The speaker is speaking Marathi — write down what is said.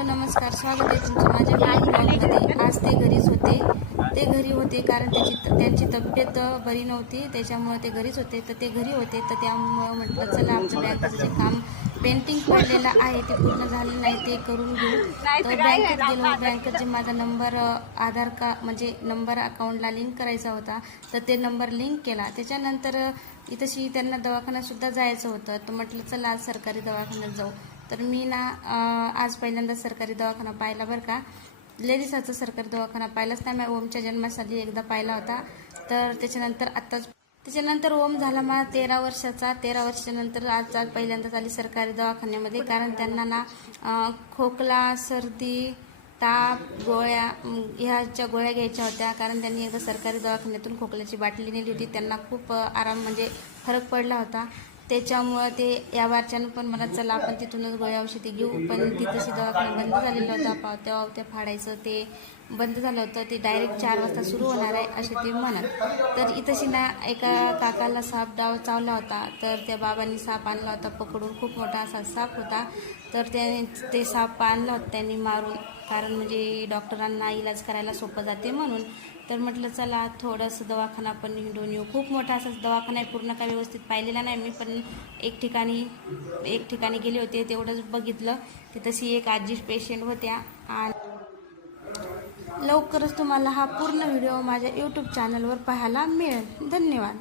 हॅलो नमस्कार. स्वागत आहे तुमचं माझ्या ब्लॉगमध्ये आज ते घरीच होते. ते घरी होते कारण त्याची त्यांची तब्येत बरी नव्हती. त्याच्यामुळे ते घरीच होते. तर ते घरी होते. तर त्यामुळे म्हटलं चला आमचं बँकेचं जे काम पेंटिंग पडलेलं आहे ते पूर्ण झालं नाही ते करून घेऊ. तर बँकेत गेलो. बँकेत जे माझा नंबर आधार का म्हणजे नंबर अकाउंटला लिंक करायचा होता तर ते नंबर लिंक केला. त्याच्यानंतर इथंशी त्यांना दवाखान्यातसुद्धा जायचं होतं. तर म्हटलं चला आज सरकारी दवाखान्यात जाऊ. तर मी ना आज पहिल्यांदा सरकारी दवाखाना पाहिला बरं का. लेडीजाचा सरकारी दवाखाना पाहिलाच नाही. मी ओमच्या जन्मासाठी एकदा पाहिला होता. तर त्याच्यानंतर आत्ताच त्याच्यानंतर ओम झाला मला तेरा वर्षाचा. तेरा वर्षानंतर आज आज पहिल्यांदाच आली सरकारी दवाखान्यामध्ये. कारण त्यांना ना खोकला सर्दी ताप गोळ्या ह्याच्या गोळ्या घ्यायच्या होत्या. कारण त्यांनी एकदा सरकारी दवाखान्यातून खोकल्याची बाटली नेली होती. त्यांना खूप आराम म्हणजे फरक पडला होता. त्याच्यामुळं ते या वारच्यानं पण मला चला आपण तिथूनच गोळ्या औषधी घेऊ. पण तिथं दवाखाना बंद झालेला होता. पावत्या वावत्या फाडायचं ते बंद झालं होतं ते डायरेक्ट चार वाजता सुरू होणार आहे असे ते म्हणत. तर इथंशी ना एका काकाला साप डाव चावला होता तर त्या बाबांनी साप आणला होता पकडून. खूप मोठा असा साप होता. तर त्याने ते साप आणला होता त्यांनी मारून. कारण म्हणजे डॉक्टरांना इलाज करायला सोपं जाते म्हणून. तर म्हटलं चला थोडंसं दवाखाना पण हिंडून येऊ. खूप मोठा असा दवाखाना आहे पूर्ण काय व्यवस्थित पाहिलेला नाही मी पण एक ठिकाणी एक ठिकाणी गेले होते तेवढंच बघितलं. की तशी एक आजी पेशंट होत्या आणि लवकरच तुम्हाला हा पूर्ण व्हिडिओ माझ्या यूट्यूब चॅनलवर पाहायला मिळेल. धन्यवाद.